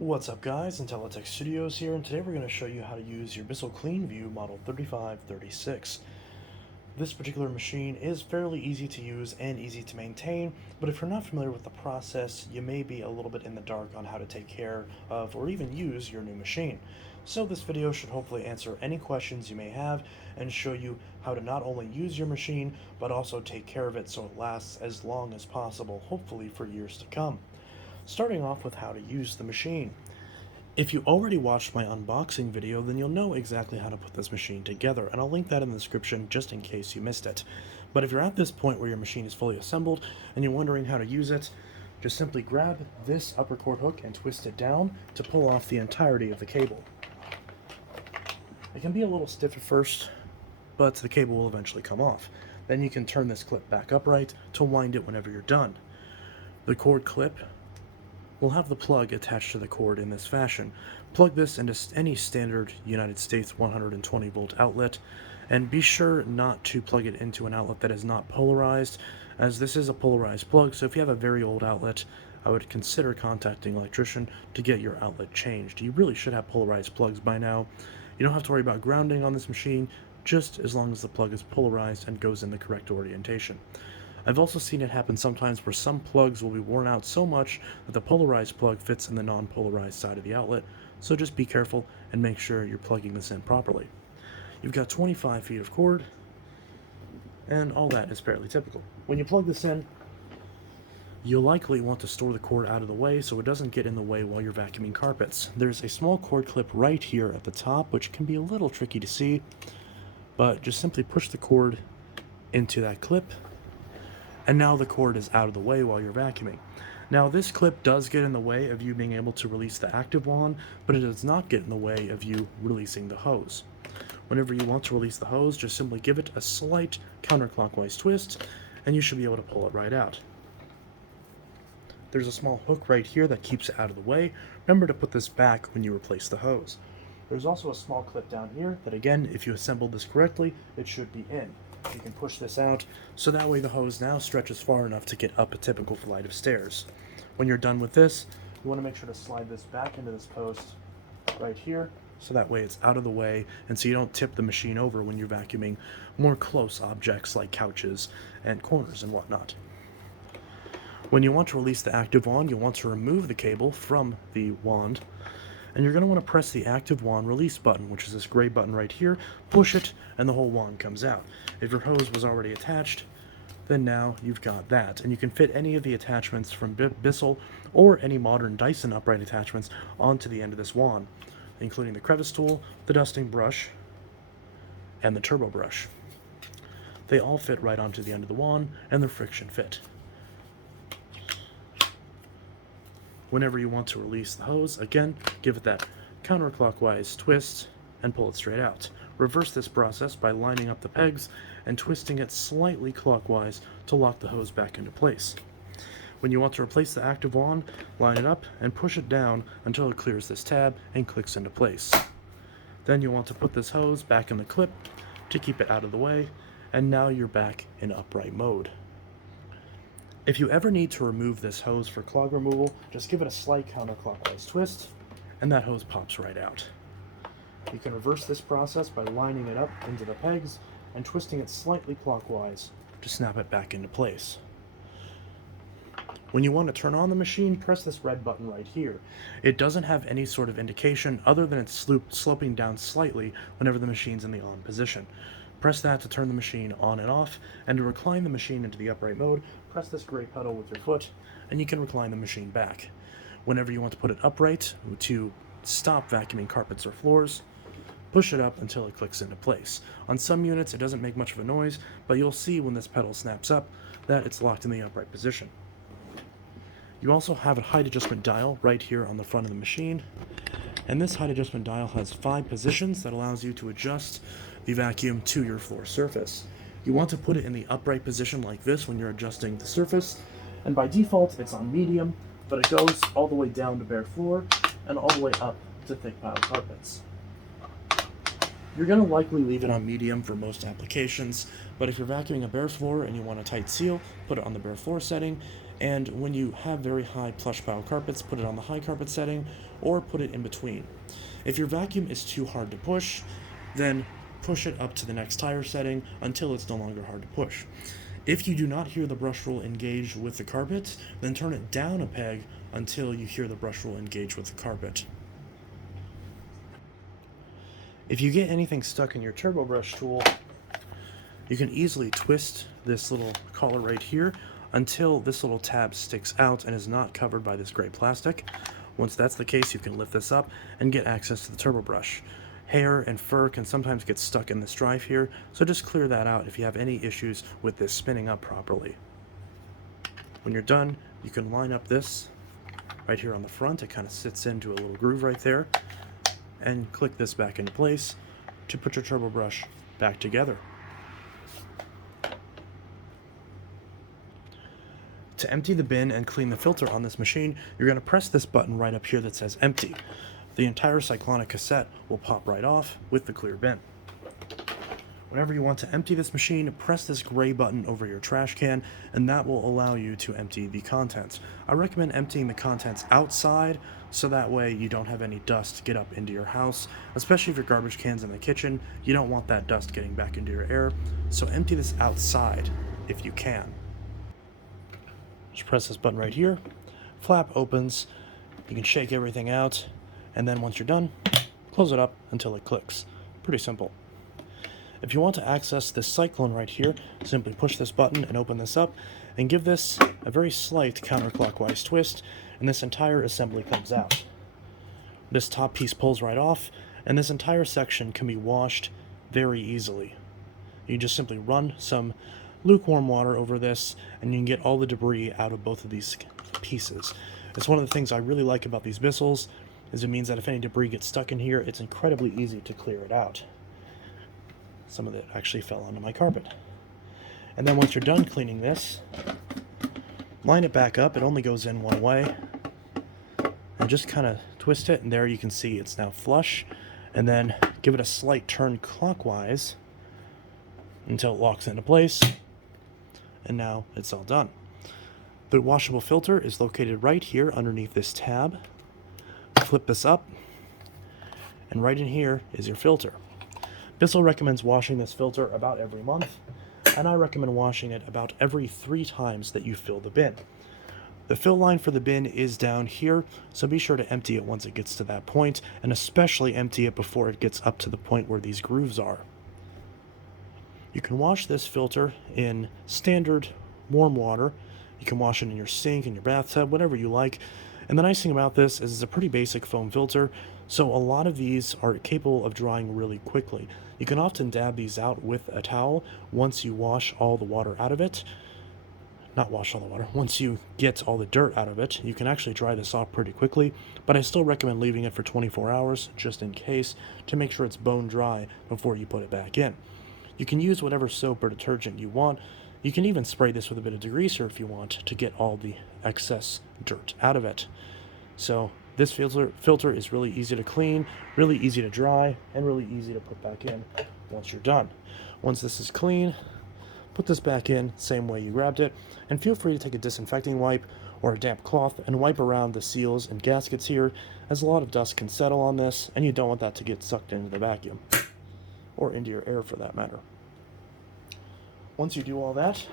What's up guys, Intellitech Studios here, and today we're going to show you how to use your Bissell CleanView model 3536. This particular machine is fairly easy to use and easy to maintain, but if you're not familiar with the process, you may be a little bit in the dark on how to take care of or even use your new machine. So this video should hopefully answer any questions you may have and show you how to not only use your machine, but also take care of it so it lasts as long as possible, hopefully for years to come. Starting off with how to use the machine. If you already watched my unboxing video, then you'll know exactly how to put this machine together, and I'll link that in the description just in case you missed it. But if you're at this point where your machine is fully assembled and you're wondering how to use it, just simply grab this upper cord hook and twist it down to pull off the entirety of the cable. It can be a little stiff at first, but the cable will eventually come off. Then you can turn this clip back upright to wind it whenever you're done. The cord clip will have the plug attached to the cord in this fashion. Plug this into any standard United States 120 volt outlet, and be sure not to plug it into an outlet that is not polarized, as this is a polarized plug, so if you have a very old outlet, I would consider contacting an electrician to get your outlet changed. You really should have polarized plugs by now. You don't have to worry about grounding on this machine, just as long as the plug is polarized and goes in the correct orientation. I've also seen it happen sometimes where some plugs will be worn out so much that the polarized plug fits in the non-polarized side of the outlet, so just be careful and make sure you're plugging this in properly. You've got 25 feet of cord, and all that is fairly typical. When you plug this in, you'll likely want to store the cord out of the way so it doesn't get in the way while you're vacuuming carpets. There's a small cord clip right here at the top, which can be a little tricky to see, but just simply push the cord into that clip, and now the cord is out of the way while you're vacuuming. Now this clip does get in the way of you being able to release the active wand, but it does not get in the way of you releasing the hose. Whenever you want to release the hose, just simply give it a slight counterclockwise twist, and you should be able to pull it right out. There's a small hook right here that keeps it out of the way. Remember to put this back when you replace the hose. There's also a small clip down here that, again, if you assembled this correctly, it should be in. You can push this out, so that way the hose now stretches far enough to get up a typical flight of stairs. When you're done with this, you want to make sure to slide this back into this post right here, so that way it's out of the way, and so you don't tip the machine over when you're vacuuming more close objects like couches and corners and whatnot. When you want to release the active wand, you'll want to remove the cable from the wand, and you're going to want to press the active wand release button, which is this gray button right here. Push it, and the whole wand comes out. If your hose was already attached, then now you've got that. And you can fit any of the attachments from Bissell or any modern Dyson upright attachments onto the end of this wand, including the crevice tool, the dusting brush, and the turbo brush. They all fit right onto the end of the wand, and they're friction fit. Whenever you want to release the hose, again, give it that counterclockwise twist and pull it straight out. Reverse this process by lining up the pegs and twisting it slightly clockwise to lock the hose back into place. When you want to replace the active wand, line it up and push it down until it clears this tab and clicks into place. Then you'll want to put this hose back in the clip to keep it out of the way, and now you're back in upright mode. If you ever need to remove this hose for clog removal, just give it a slight counterclockwise twist, and that hose pops right out. You can reverse this process by lining it up into the pegs and twisting it slightly clockwise to snap it back into place. When you want to turn on the machine, press this red button right here. It doesn't have any sort of indication other than it's sloping down slightly whenever the machine's in the on position. Press that to turn the machine on and off, and to recline the machine into the upright mode, press this gray pedal with your foot, and you can recline the machine back. Whenever you want to put it upright to stop vacuuming carpets or floors, push it up until it clicks into place. On some units it doesn't make much of a noise, but you'll see when this pedal snaps up that it's locked in the upright position. You also have a height adjustment dial right here on the front of the machine, and this height adjustment dial has 5 positions that allows you to adjust the vacuum to your floor surface. You want to put it in the upright position like this when you're adjusting the surface, and by default it's on medium, but it goes all the way down to bare floor and all the way up to thick pile carpets. You're going to likely leave it on medium for most applications, but if you're vacuuming a bare floor and you want a tight seal, put it on the bare floor setting. And when you have very high plush pile carpets, put it on the high carpet setting or put it in between. If your vacuum is too hard to push, then push it up to the next tire setting until it's no longer hard to push. If you do not hear the brush roll engage with the carpet, then turn it down a peg until you hear the brush roll engage with the carpet. If you get anything stuck in your turbo brush tool, you can easily twist this little collar right here until this little tab sticks out and is not covered by this gray plastic. Once that's the case, you can lift this up and get access to the turbo brush. Hair and fur can sometimes get stuck in this drive here, so just clear that out if you have any issues with this spinning up properly. When you're done, you can line up this right here on the front. It kind of sits into a little groove right there, and click this back into place to put your turbo brush back together. To empty the bin and clean the filter on this machine, you're going to press this button right up here that says empty. The entire cyclonic cassette will pop right off with the clear bin. Whenever you want to empty this machine, press this gray button over your trash can, and that will allow you to empty the contents. I recommend emptying the contents outside, so that way you don't have any dust get up into your house, especially if your garbage can's in the kitchen. You don't want that dust getting back into your air, so empty this outside if you can. Just press this button right here, flap opens, you can shake everything out, and then once you're done, close it up until it clicks. Pretty simple. If you want to access this cyclone right here, simply push this button and open this up, and give this a very slight counterclockwise twist, and this entire assembly comes out. This top piece pulls right off, and this entire section can be washed very easily. You just simply run some lukewarm water over this, and you can get all the debris out of both of these pieces. It's one of the things I really like about these Bissells, is it means that if any debris gets stuck in here, it's incredibly easy to clear it out. Some of it actually fell onto my carpet. And then once you're done cleaning this, line it back up. It only goes in one way. And just kind of twist it, and there you can see it's now flush. And then give it a slight turn clockwise until it locks into place. And now it's all done. The washable filter is located right here underneath this tab. Flip this up, and right in here is your filter. Bissell recommends washing this filter about every month, and I recommend washing it about every 3 times that you fill the bin. The fill line for the bin is down here, so be sure to empty it once it gets to that point, and especially empty it before it gets up to the point where these grooves are. You can wash this filter in standard warm water. You can wash it in your sink, in your bathtub, whatever you like. And the nice thing about this is it's a pretty basic foam filter, so a lot of these are capable of drying really quickly. You can often dab these out with a towel once you wash all the water out of it. Not wash all the water. Once you get all the dirt out of it, you can actually dry this off pretty quickly, but I still recommend leaving it for 24 hours just in case to make sure it's bone dry before you put it back in. You can use whatever soap or detergent you want. You can even spray this with a bit of degreaser if you want to get all the excess dirt out of it. So this filter is really easy to clean, really easy to dry, and really easy to put back in once you're done. Once this is clean, put this back in same way you grabbed it, and feel free to take a disinfecting wipe or a damp cloth and wipe around the seals and gaskets here, as a lot of dust can settle on this, and you don't want that to get sucked into the vacuum, or into your air for that matter. Once you do all that,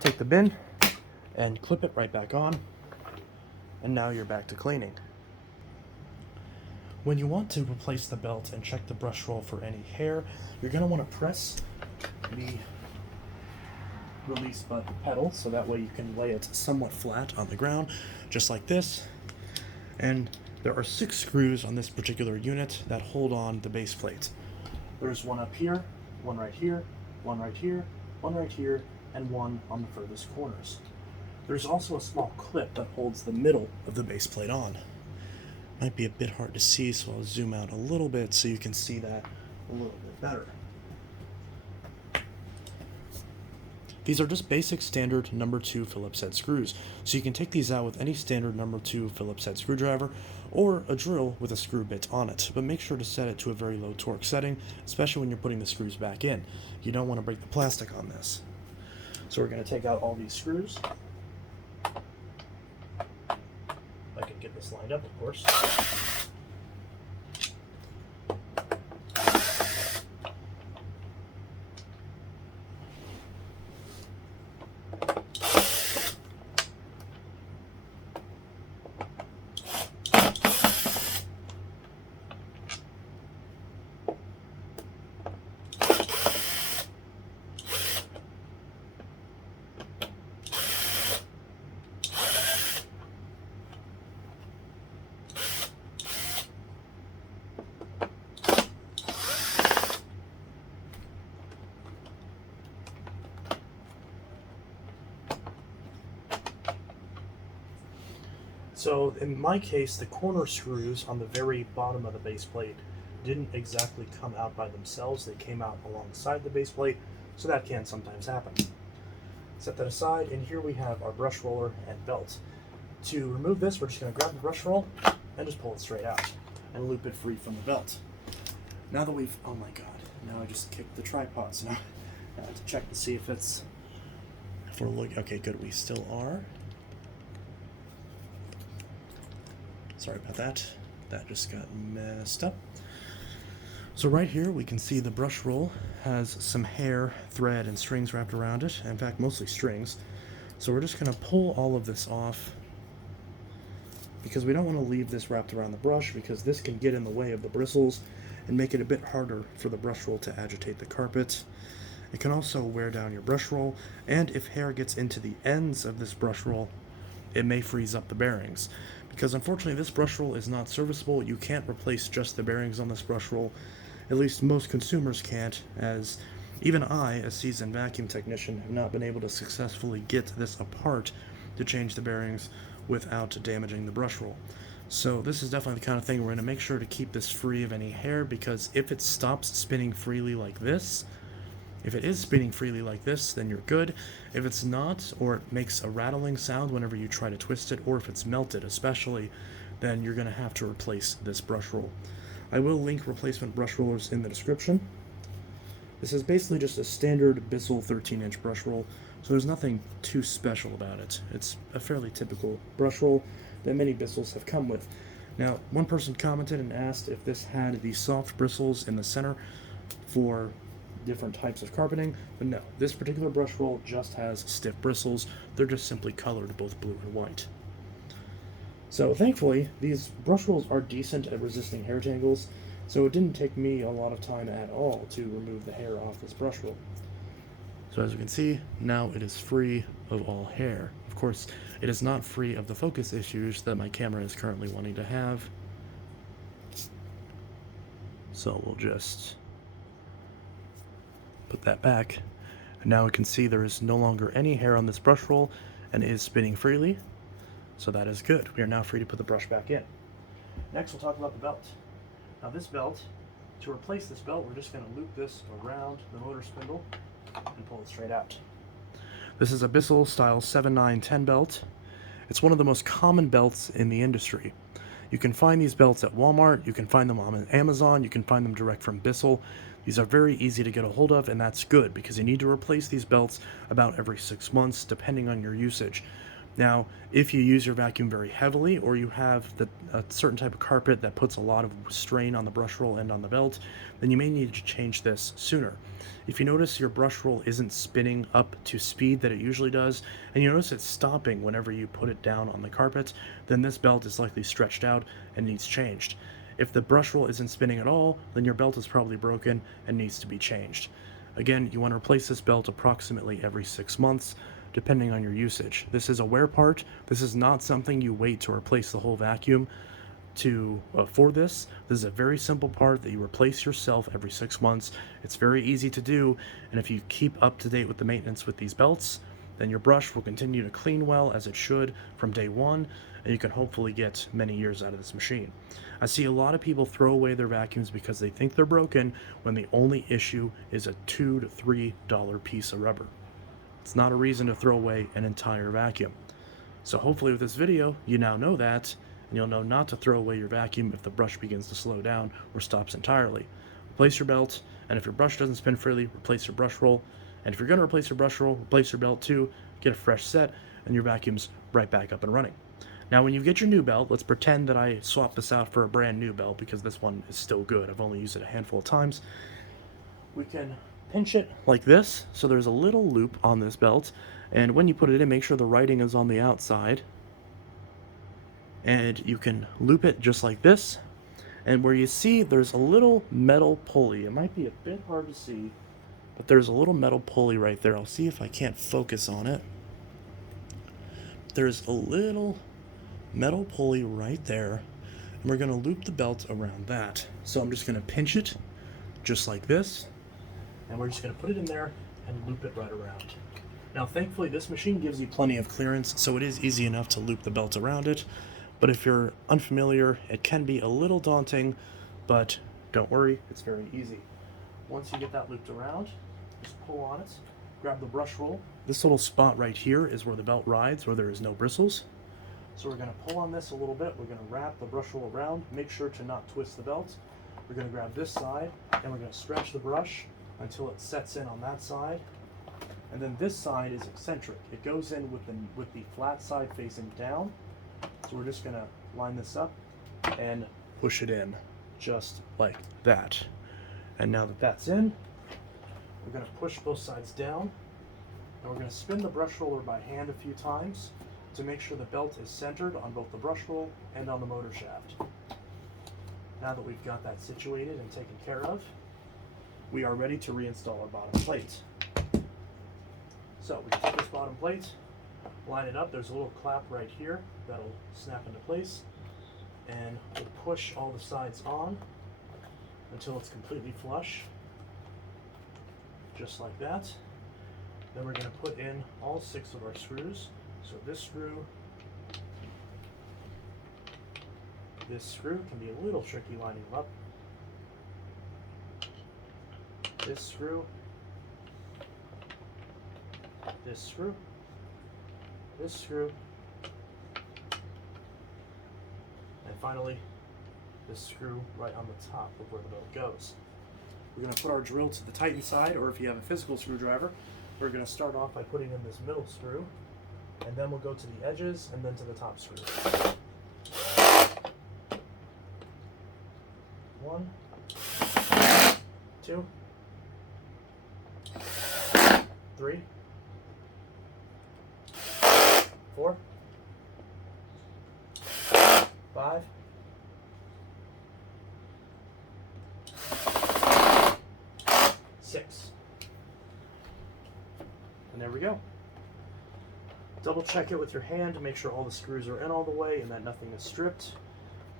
take the bin and clip it right back on, and now you're back to cleaning. When you want to replace the belt and check the brush roll for any hair, you're going to want to press the release button pedal, so that way you can lay it somewhat flat on the ground, just like this. And there are 6 screws on this particular unit that hold on the base plate. There's one up here, one right here, one right here, one right here, and one on the furthest corners. There's also a small clip that holds the middle of the base plate on. Might be a bit hard to see, so I'll zoom out a little bit so you can see that a little bit better. These are just basic standard number 2 Phillips head screws, so you can take these out with any standard number 2 Phillips head screwdriver or a drill with a screw bit on it, but make sure to set it to a very low torque setting, especially when you're putting the screws back in. You don't want to break the plastic on this. So we're going to take out all these screws. I can get this lined up, of course. So in my case, the corner screws on the very bottom of the base plate didn't exactly come out by themselves. They came out alongside the base plate, so that can sometimes happen. Set that aside, and here we have our brush roller and belt. To remove this, we're just going to grab the brush roll and just pull it straight out and loop it free from the belt. Now that we've, oh my god, now I just kicked the tripod, so now I have to check to see if we're looking, okay, good, we still are. Sorry about that. That just got messed up. So right here we can see the brush roll has some hair, thread, and strings wrapped around it. In fact, mostly strings. So we're just going to pull all of this off because we don't want to leave this wrapped around the brush because this can get in the way of the bristles and make it a bit harder for the brush roll to agitate the carpet. It can also wear down your brush roll, and if hair gets into the ends of this brush roll, it may freeze up the bearings. Because unfortunately this brush roll is not serviceable. You can't replace just the bearings on this brush roll. At least most consumers can't, as even I, a seasoned vacuum technician, have not been able to successfully get this apart to change the bearings without damaging the brush roll. So this is definitely the kind of thing we're going to make sure to keep this free of any hair, because if it stops spinning freely like this, if it is spinning freely like this, then you're good. If it's not, or it makes a rattling sound whenever you try to twist it, or if it's melted especially, then you're going to have to replace this brush roll. I will link replacement brush rollers in the description. This is basically just a standard Bissell 13-inch brush roll, so there's nothing too special about it. It's a fairly typical brush roll that many Bissells have come with. Now, one person commented and asked if this had the soft bristles in the center for different types of carpeting, but no, this particular brush roll just has stiff bristles. They're just simply colored both blue and white. So thankfully, these brush rolls are decent at resisting hair tangles, so it didn't take me a lot of time at all to remove the hair off this brush roll. So as you can see, now it is free of all hair. Of course, it is not free of the focus issues that my camera is currently wanting to have. So we'll just put that back, and now we can see there is no longer any hair on this brush roll and it is spinning freely, so that is good. We are now free to put the brush back in. Next we'll talk about the belt. Now this belt, to replace this belt, we're just going to loop this around the motor spindle and pull it straight out. This is a Bissell style 7/9/10 belt. It's one of the most common belts in the industry. You can find these belts at Walmart, you can find them on Amazon, you can find them direct from Bissell. These are very easy to get a hold of, and that's good because you need to replace these belts about every 6 months depending on your usage. Now, if you use your vacuum very heavily, or you have a certain type of carpet that puts a lot of strain on the brush roll and on the belt, then you may need to change this sooner. If you notice your brush roll isn't spinning up to speed that it usually does, and you notice it's stopping whenever you put it down on the carpet, then this belt is likely stretched out and needs changed. If the brush roll isn't spinning at all, then your belt is probably broken and needs to be changed. Again, you want to replace this belt approximately every 6 months, depending on your usage. This is a wear part. This is not something you wait to replace the whole vacuum for this. This is a very simple part that you replace yourself every 6 months. It's very easy to do, and if you keep up to date with the maintenance with these belts, then your brush will continue to clean well as it should from day one, and you can hopefully get many years out of this machine. I see a lot of people throw away their vacuums because they think they're broken when the only issue is a $2 to $3 piece of rubber. It's not a reason to throw away an entire vacuum. So hopefully with this video, you now know that, and you'll know not to throw away your vacuum if the brush begins to slow down or stops entirely. Replace your belt, and if your brush doesn't spin freely, replace your brush roll, And if you're going to replace your brush roll, replace your belt too, get a fresh set, and your vacuum's right back up and running. Now when you get your new belt, let's pretend that I swapped this out for a brand new belt because this one is still good. I've only used it a handful of times. We can pinch it like this, so there's a little loop on this belt, and when you put it in, make sure the writing is on the outside. And you can loop it just like this, and where you see there's a little metal pulley, it might be a bit hard to see, but there's a little metal pulley right there. I'll see if I can't focus on it. There's a little metal pulley right there, and we're going to loop the belt around that. So I'm just going to pinch it just like this, and we're just going to put it in there and loop it right around. Now thankfully this machine gives you plenty of clearance, so it is easy enough to loop the belt around it. But if you're unfamiliar, it can be a little daunting, but don't worry, it's very easy. Once you get that looped around, just pull on it, grab the brush roll. This little spot right here is where the belt rides, where there is no bristles. So we're going to pull on this a little bit, we're going to wrap the brush roll around, make sure to not twist the belt. We're going to grab this side, and we're going to stretch the brush until it sets in on that side. And then this side is eccentric. It goes in with the flat side facing down. So we're just going to line this up and push it in just like that. And now that that's in, we're going to push both sides down, and we're going to spin the brush roller by hand a few times to make sure the belt is centered on both the brush roll and on the motor shaft. Now that we've got that situated and taken care of, we are ready to reinstall our bottom plate. So we can take this bottom plate, line it up. There's a little clap right here that'll snap into place, and we'll push all the sides on until it's completely flush, just like that. Then we're going to put in all 6 of our screws. So this screw can be a little tricky lining them up. This screw, this screw, this screw, and finally this screw right on the top of where the belt goes. We're going to put our drill to the tighten side, or if you have a physical screwdriver, we're going to start off by putting in this middle screw, and then we'll go to the edges and then to the top screw. 1, 2, 3, 4, 5, 6. And there we go. Double check it with your hand to make sure all the screws are in all the way and that nothing is stripped.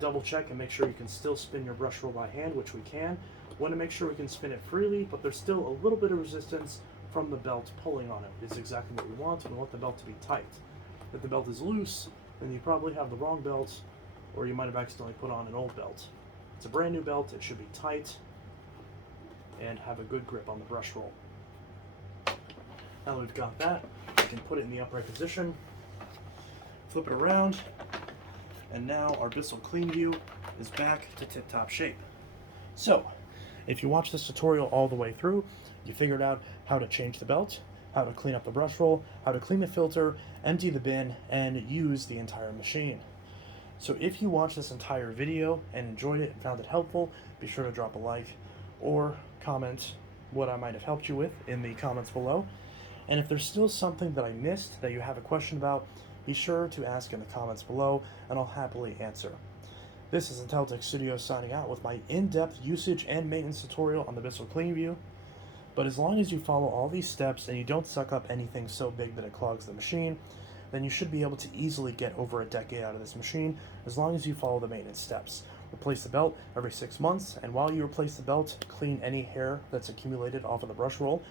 Double check and make sure you can still spin your brush roll by hand, which we can. Want to make sure we can spin it freely, but there's still a little bit of resistance from the belt pulling on it. It's exactly what we want, and we want the belt to be tight. If the belt is loose, then you probably have the wrong belt, or you might have accidentally put on an old belt. It's a brand new belt, it should be tight and have a good grip on the brush roll. Now that we've got that, we can put it in the upright position, flip it around, and now our Bissell CleanView is back to tip-top shape. So, if you watch this tutorial all the way through, you figured out how to change the belt, how to clean up the brush roll, how to clean the filter, empty the bin, and use the entire machine. So if you watched this entire video and enjoyed it and found it helpful, be sure to drop a like or comment what I might have helped you with in the comments below. And if there's still something that I missed that you have a question about, be sure to ask in the comments below and I'll happily answer. This is Intellitech Studios signing out with my in-depth usage and maintenance tutorial on the Bissell CleanView. But as long as you follow all these steps and you don't suck up anything so big that it clogs the machine, then you should be able to easily get over a decade out of this machine as long as you follow the maintenance steps. Replace the belt every 6 months, and while you replace the belt, clean any hair that's accumulated off of the brush roll.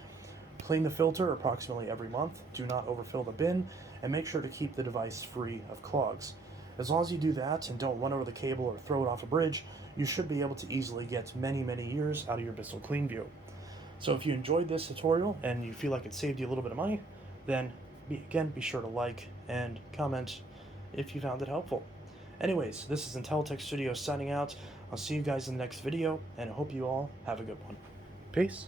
Clean the filter approximately every month. Do not overfill the bin, and make sure to keep the device free of clogs. As long as you do that and don't run over the cable or throw it off a bridge, you should be able to easily get many, many years out of your Bissell CleanView. So if you enjoyed this tutorial and you feel like it saved you a little bit of money, then again, be sure to like and comment if you found it helpful. Anyways, this is Intellitech Studios signing out. I'll see you guys in the next video, and I hope you all have a good one. Peace.